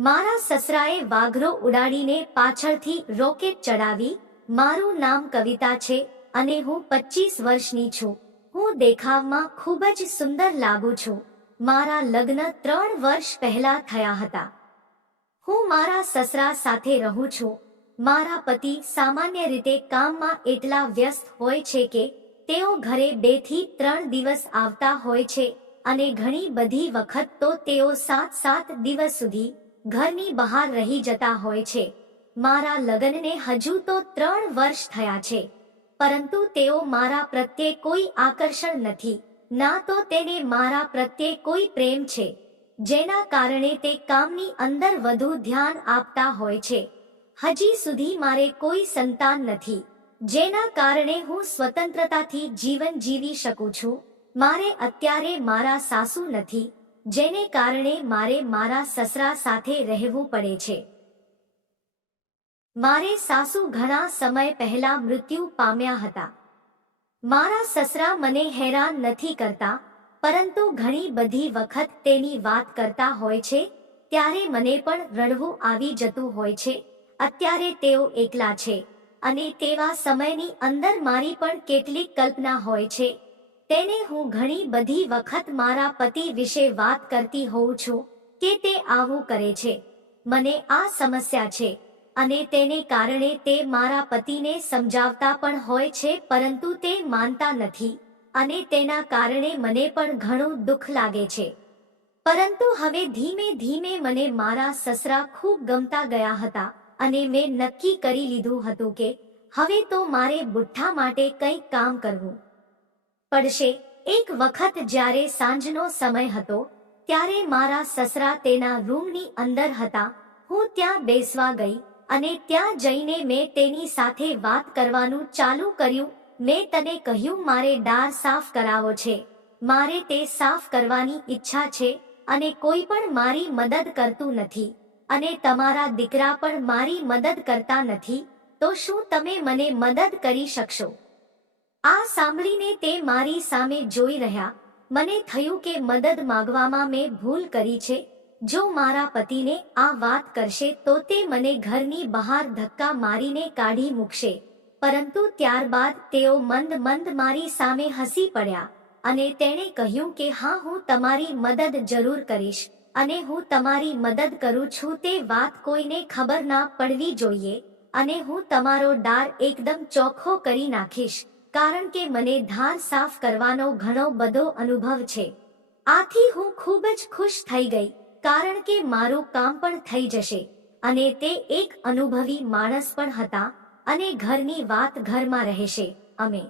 મારા સસરાએ વાઘરો ઉડાડીને પાછળથી રોકેટ ચડાવી, મારું નામ કવિતા છે અને હું પચીસ વર્ષની છું. હું દેખાવમાં ખૂબ જ સુંદર લાગુ છું. મારા લગ્ન ત્રણ વર્ષ પહેલા થયા હતા. હું મારા સસરા સાથે રહું છું. મારા પતિ સામાન્ય રીતે કામમાં એટલા વ્યસ્ત હોય છે કે તેઓ ઘરે બેથી ત્રણ દિવસ આવતા હોય છે અને ઘણી બધી વખત તો તેઓ સાત સાત દિવસ સુધી ઘરની બહાર રહી જતા હોય છે. મારા લગ્નને હજુ તો ત્રણ વર્ષ થયા છે. પરંતુ તેઓ મારા પ્રત્યે કોઈ આકર્ષણ નથી. ના તો તેને મારા પ્રત્યે કોઈ પ્રેમ છે. જેના કારણે તે કામની અંદર વધુ ધ્યાન આપતા હોય છે. હજી સુધી મારે કોઈ સંતાન નથી. જેના કારણે હું સ્વતંત્રતાથી જીવન જીવી શકું છું. મારે અત્યારે મારા સાસુ નથી. જેને કારણે મારે મારા સસરા સાથે રહેવું પડે છે. મારે સાસુ ઘણા સમય પહેલા મૃત્યુ પામ્યા હતા. મારા સસરા મને હેરાન નથી કરતા, પરંતુ ઘણી બધી વખત તેની વાત કરતા હોય છે, ત્યારે મને પણ રડવું આવી જતું હોય છે. અત્યારે તેઓ એકલા છે, અને તેવા સમયની અંદર મારી પણ કેટલીક કલ્પના હોય છે. તેને હું ઘણી બધી વખત મારા પતિ વિશે વાત કરતી હોઉં છું કે તે આવું કરે છે. મને આ સમસ્યા છે અને તેને કારણે તે મારા પતિને સમજાવતા પણ હોય છે પરંતુ તે માનતા નથી અને તેના કારણે મને પણ ઘણું દુઃખ લાગે છે. પરંતુ હવે ધીમે ધીમે મને મારા સસરા ખૂબ ગમતા ગયા હતા અને મેં નક્કી કરી લીધું હતું કે હવે તો મારે બુઠ્ઠા માટે કંઈક કામ કરવું. પડશે. એક વખત જ્યારે સાંજનો સમય હતો, ત્યારે મારા સસરા તેના રૂમની અંદર હતા. હું ત્યાં બેસવા ગઈ અને ત્યાં જઈને મેં તેની સાથે વાત કરવાનું ચાલુ કર્યું. મેં તને કહ્યું, મારે દાર સાફ કરાવો છે. મારે તે સાફ કરવાની ઈચ્છા છે અને કોઈ પણ મારી મદદ કરતું નથી અને તમારા દીકરા પણ મારી મદદ કરતા નથી. તો શું તમે મને મદદ કરી શકશો? આ સાંભળીને તે મારી સામે જોઈ રહ્યા. મને થયું કે મદદ માગવામાં મેં ભૂલ કરી છે. જો મારા પતિને આ વાત કરશે તો તે મને ઘરની બહાર ધક્કા મારીને કાઢી મૂકશે. પરંતુ ત્યારબાદ તેઓ મંદ મંદ મારી સામે હસી પડ્યા અને તેણે કહ્યું કે, હા, હું તમારી મદદ જરૂર કરીશ અને હું તમારી મદદ કરું છું. તે વાત કોઈને ખબર ના પડવી જોઈએ અને હું તમારો ડાર એકદમ ચોખ્ખો કરી નાખીશ. કારણ કે મને ધાર સાફ કરવાનો ઘણો બધો અનુભવ છે. આથી હું ખૂબ જ ખુશ થઈ ગઈ, કારણ કે મારું કામ પણ થઈ જશે. અને તે એક અનુભવી માણસ પણ હતા, અને ઘરની વાત ઘરમાં રહેશે. અમે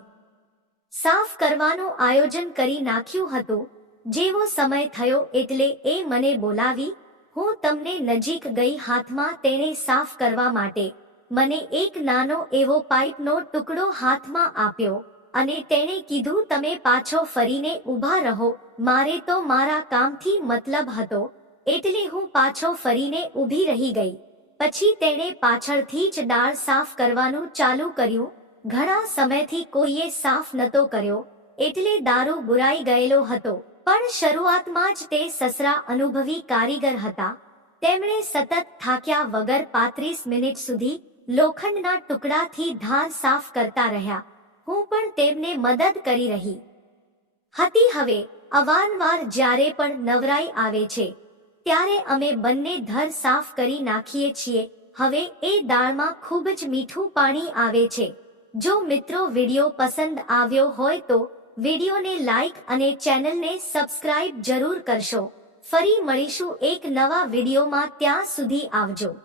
સાફ કરવાનું આયોજન કરી નાખ્યું હતું. જેવો સમય થયો એટલે એ મને બોલાવી, હું તમને નજીક ગઈ હાથમાં તેણે સાફ કરવા માટે મને એક નાનો એવો પાઇપનો ટુકડો હાથમાં આપ્યો અને તેણે કીધું, તમે પાછો ફરીને ઊભા રહો. મારે તો મારા કામથી મતલબ હતો, એટલે હું પાછો ફરીને ઊભી રહી ગઈ. પછી તેણે પાછળથી જ દાળ સાફ કરવાનું ચાલુ કર્યું. ઘણા સમયથી કોઈએ સાફ નતો કર્યો, એટલે દારૂ બુરાઈ ગયેલો હતો. પણ શરૂઆતમાં જ તે સસરા અનુભવી કારીગર હતા. તેમણે સતત થાક્યા વગર પાંત્રીસ મિનિટ સુધી લોખંડના ટુકડાથી ધાર સાફ કરતા રહ્યા. હું પણ તેમને મદદ કરી રહી. હતી હવે, અવારનવાર જ્યારે પણ નવરાઈ આવે છે, ત્યારે અમે બંને ધર સાફ કરી નાખીએ છીએ. હવે એ દાળમાં ખૂબ જ મીઠું પાણી આવે છે. જો મિત્રો વીડિયો પસંદ આવ્યો હોય તો વિડીયોને લાઈક અને ચેનલને સબસ્ક્રાઇબ જરૂર કરશો. ફરી મળીશું એક નવા વિડીયોમાં ત્યાં સુધી આવજો.